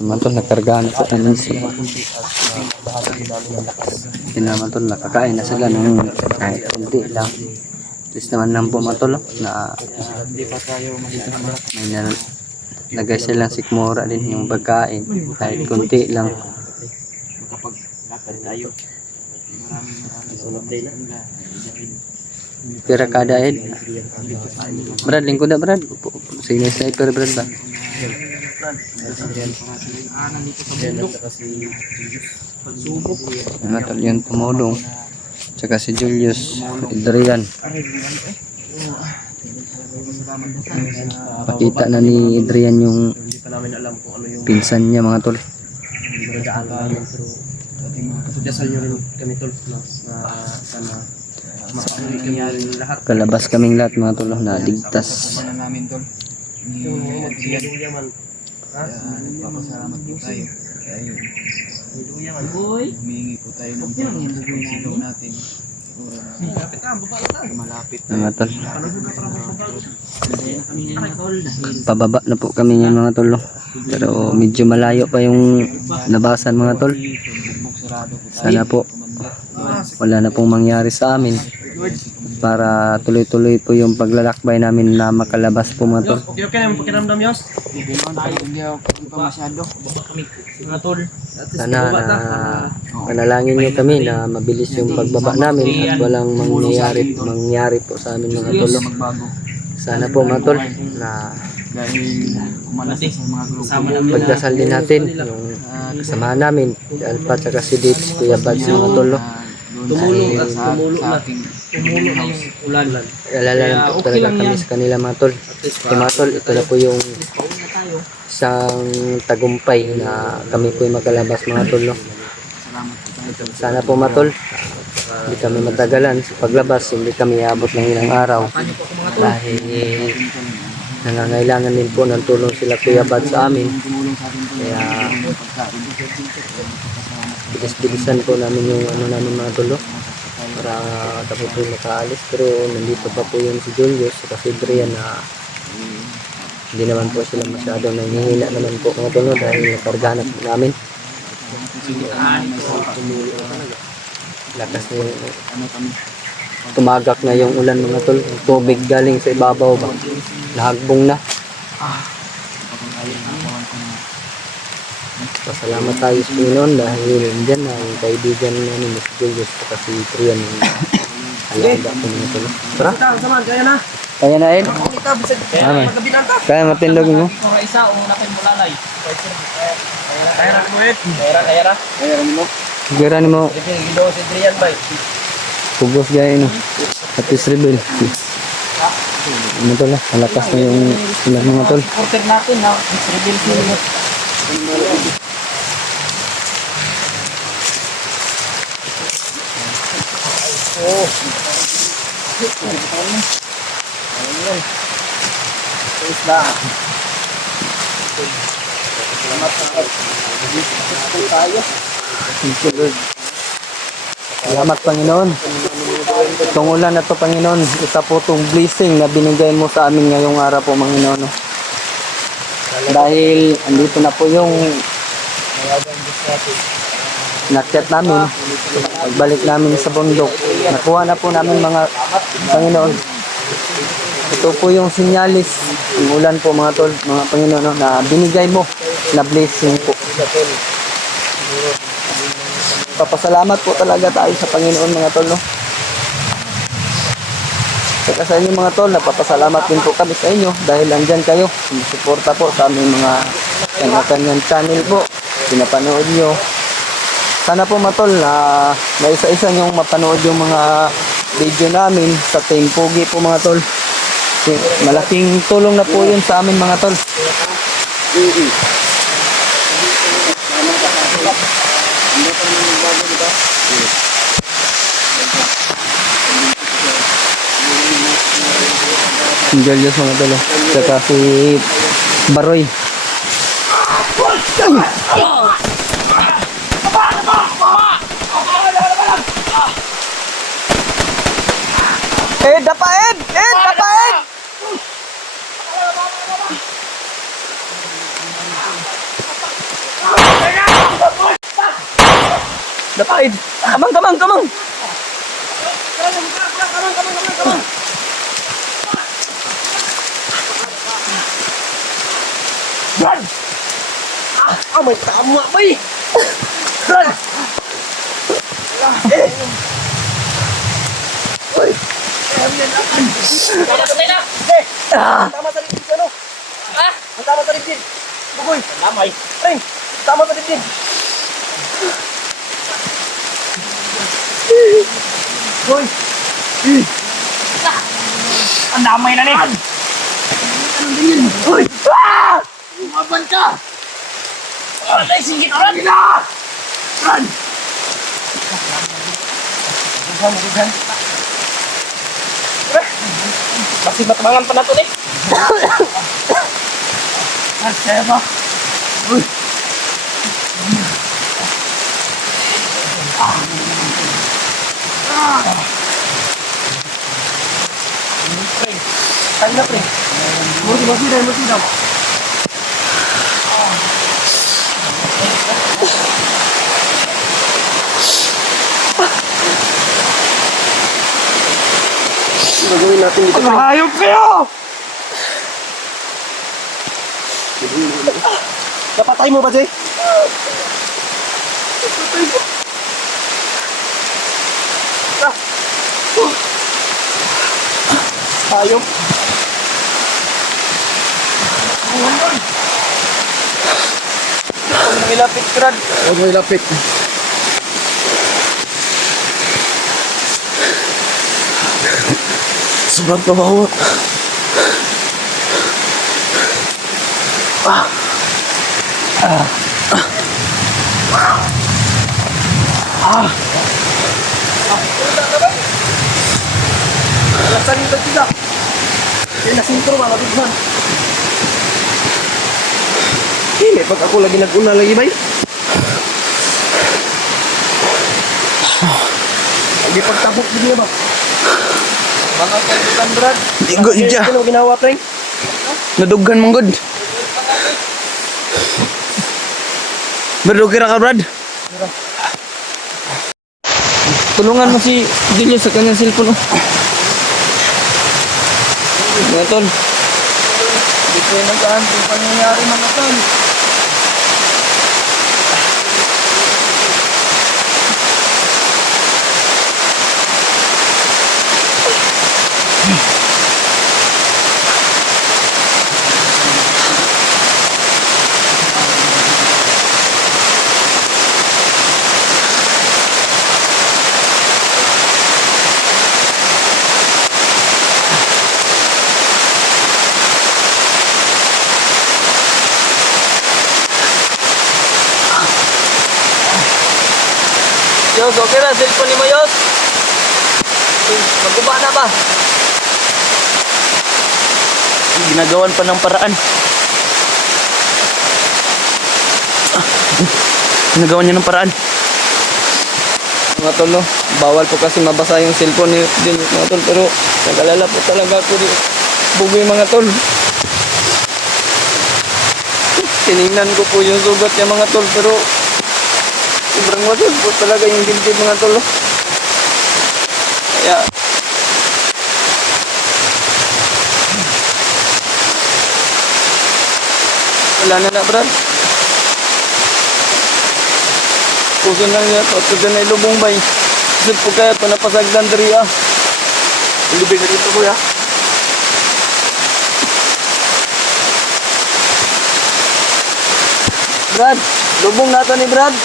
Naman tol, nagkargaan po namin sila. Hindi naman tol, nakakain na sila ng kahit hindi lang. At least naman lang po matol na may nagay silang sikmura din yung pagkain kahit kunti lang. Pira kada ed. Brad, lingkod na Brad. Sige na sniper Brad ba? Matol yung tumulong. Tsaka si Julius Adrian. Pakita na ni Adrian yung pinsan niya mga tol. Dasal nyo rin kami tol na sana Kalabas kaming lahat mga tol na ligtas. namin tol. Nagpapasalamat po tayo. Humingi po tayo ng pagsigaw natin. Malapit na Mga tol. Pababa na po kami yan mga tol. Pero medyo malayo pa yung labasan mga tol. Sana po wala na pong mangyari sa amin para tuloy-tuloy po yung paglalakbay namin na makalabas po mga tol. Okay naman pakiramdam Yos. Hindi pa masyado. Mga tol. Sana na panalangin nyo kami na mabilis yung pagbaba namin at walang mangyari po sa amin mga tol. Sana po mga tol na Dahil kumalas sa mga grupo. pagdasal din natin yung kasamahan namin si Alpha at si Dates, Kuya Bads mga tol. Tumulong at Sa tumulong na ating tumulong na yung ulan. Alala lang po talaga kami sa kanila mga tol. Kaya mga tol, ito na po yung isang tagumpay na kami po yung makalabas mga tol. salamat po tayo. Sana po mga tol, hindi kami matagalan sa paglabas, hindi kami abot ng ilang araw dahil nangangailangan din po ng tulong sila Kuya Bad sa amin. Tumulong sa atin tol. Kaya bilis-bilisan po namin yung namin mga tol para kami po makaalis, pero nandito pa po yung si Julius at si Brian na hindi naman po sila masyadong nanghihina naman po mga tol dahil nakargahan po namin. Lakas na yung tumagak na yung ulan mga tol, yung tubig galing sa ibabaw ba nahagbong na. Pasalamat tayo sa Panginoon dahil dyan na yung kaibigan namin si Julius at si Trian yung alaga ko mga tol. Tara, Saman, kaya na. kaya na Ed. Kita bisag Amen. magabinanta. Kaya matindog mo. Isa una kay mulalay. Kaya ra kuwet. Kaya ra. Sigara ni mo Gido si Adrian bay. pugos gaya no. At Rebel. Ano tol, malakas na yung ulan mga tol. Porter natin na distribute sila. Salamat Panginoon. Itong ulan na to Panginoon, isa po itong blessing na binigay mo sa amin ngayong araw po Panginoon. Dahil andito na po yung nakyat namin, pagbalik namin sa bundok, nakuha na po namin mga Panginoon. Ito po yung sinyalis, yung ulan po mga tol, mga Panginoon na binigay mo na blessing po. Papasalamat po talaga tayo sa Panginoon mga tol. Saka sa inyo mga tol, napapasalamat din po kami sa inyo dahil andyan kayo, sumusuporta po sa aming mga kanyang channel po, pinapanood nyo. Sana po mga tol na isa-isa nyong mapanood yung mga video namin sa Team Pugi po mga tol. Malaking tulong na po yun sa amin mga tol. Julius mga tol. Saka si Baroy. Ed, dapa Ed! Ed, dapa Ed! Dapaid. Kamang, kamang, kamang. Brad! Ah, may tama ba eh? Brad! Uy! Tama sa dibdib ano? Ha? Ang tama sa dibdib. Bugoy. Lamay. Ay, tama sa dibdib. Hoy! Ang damay na ni! Anong ganyan? Hoy! Ah! Umaban ka! Ay, singgit Brad! Brad! Bughan. Masih matabangan pa na ito eh. Kaya ba? Uy! Pre, tayo na pre. Murti daw. Gagawin natin dito. Hayop kayo! Napatay mo ba, Jay? Napatay mo. Hayop. Huwag mo ilapit, Brad. Huwag mo ilapit. Sobrang pabaho. Alasan yung tidak. Yan na sintro, mga bigman. Hindi, pag ako lagi nag-una lagi, bay. Lagi pagtabok din niya ba? Mga kaibigan, Brad. Igo, Ija. Ano ginawa, Frank? Naduggan mong good. Berdugir ka, Brad. Tulungan mo si Julio sa kanyang cellphone. Mga tol. Hindi ko yung nag-aantay pa nangyayari, mga tol. Yos, okay na, cellphone ni mo, Yos. Maguba na ba? Ginagawan pa ng paraan. Ginagawan niya ng paraan. Mga tol, no? Bawal po kasi mabasa yung cellphone ni mga tol. Pero nag-alala po talaga ako di bugoy mga tol. Tinignan ko po yung sugat niya mga tol. Pero sobrang wasag po talaga yung dibdib mga tol. No? Kaya wala na Brad. Puso lang niya to. Ito na ilubong bay. Isip po kaya ito napasagdan dari ah. Ilibig na dito, kuya. Brad, lubong nato ni Brad.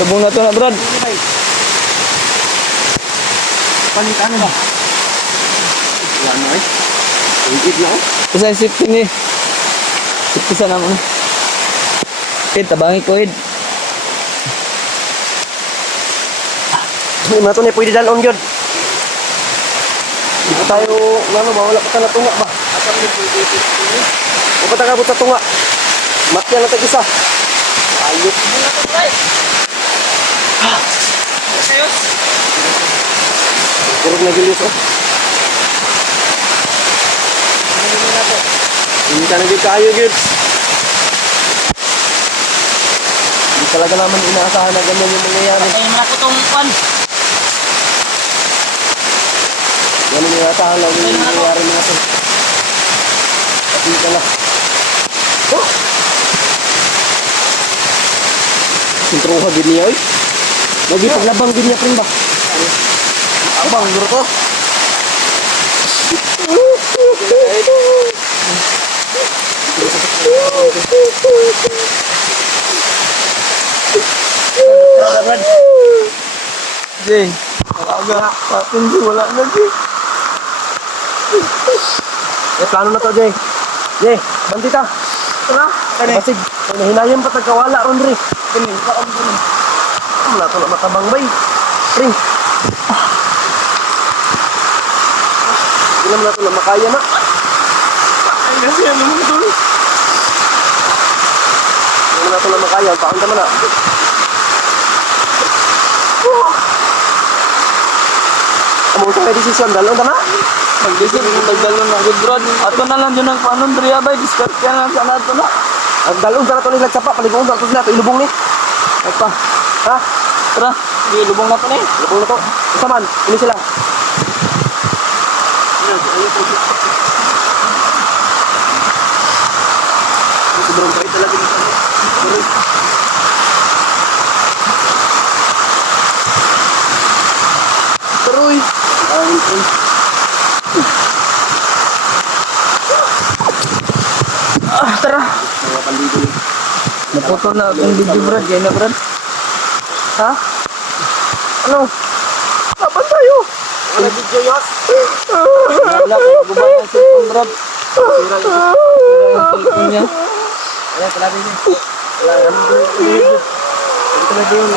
Lubong na to na Brad. Palitan ba? Wala na eh. Higit na oh. Isa yung safety ni. Safety sa naman. Ed, tabangi ko Ed. May mato na pwede dalon yun. tayo, ano, mawala pa na tunga ba? O pa takabot sa tunga. Matyan na tag-isa. Ayok. Kurog na gilis, oh. Hindi ka naging kayo, Gid. Hindi talaga naman inaasahan na ganyan yung mangyayari. Ay, malako tong kwan. Yan ang inaasahan lang yung mangyayari mga to. Pati ka na. Oh! Sintruha din niya, oy. Lagi paglabang din niya, pring ba? Abang, bro ko. Jay, aga, patin di wala na Jay. Plano na to, Jay. Jay, bandita. Tara, Basig, hinayan pa tagkawala ron, Ri. kini, kaon kini. Wala to na matabang bay. Ring. Hindi naman na to na makaya na. Ay kasi ano mo tol. Hindi naman na to na makaya. Paon naman na. Amo sa may desisyon, dalawang tama. Magdisip kung nagdalo na good Brad. Ato na lang yun ang panon Dria bay, discard yan lang sana ato na. Ang dalawang tara to nilag sapa, paligungon to sila to ilubong ni. Ay pa, Ha? tara, di lubong na to na eh. Ilubong na to. Isa man, ini sila. Sobrang bait talaga nito. Taroy. Ah, tara. Mga pandigo ni. Napoto na akong video Brad, yan na Brad. Ha? Ano? Laban tayo. Wala video yos. Wala ko, gubay ang cellphone Brad. Sira yung cellphone niya. Ayan, talaga yun. Wala naman video. Ito talaga yun.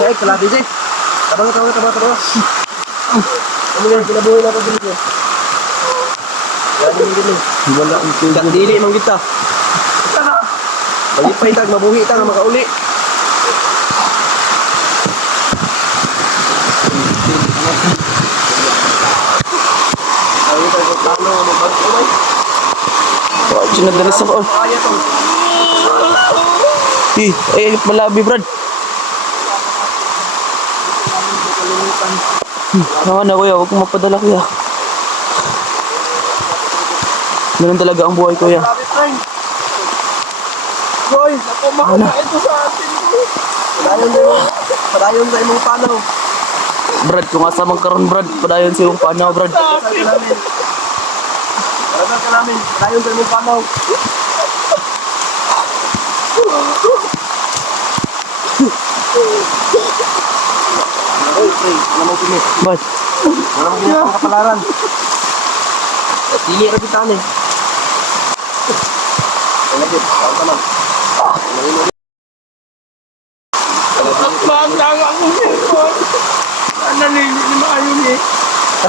Ay, talaga yun. Tabang. Ano yan, kinabuhay na ito dito. Wala naman yun. Wala ang cellphone. Kandili mang kita. Malipay tag, mabuhi tag, makauli. Ayun tayo, plano, mag-ulay. Wow, sinadali sa ko. Kaya to. Malabi Brad. Naman na kuya, huwag kong mapadala kuya. Ganun talaga ang buhay kuya. Sabi, friend. Boy, ako makakain to sa atin. Padayon sa imong panaw. Brad, kung asa mang karon Brad, padayon sa iyong panaw Brad. Paragan ka namin. Padayon sa imong panaw. Oy, pre, ano mo kini? Brad, Wala mo ginapang kapalaran. Dili ra kita ni. Wala gid, ka man.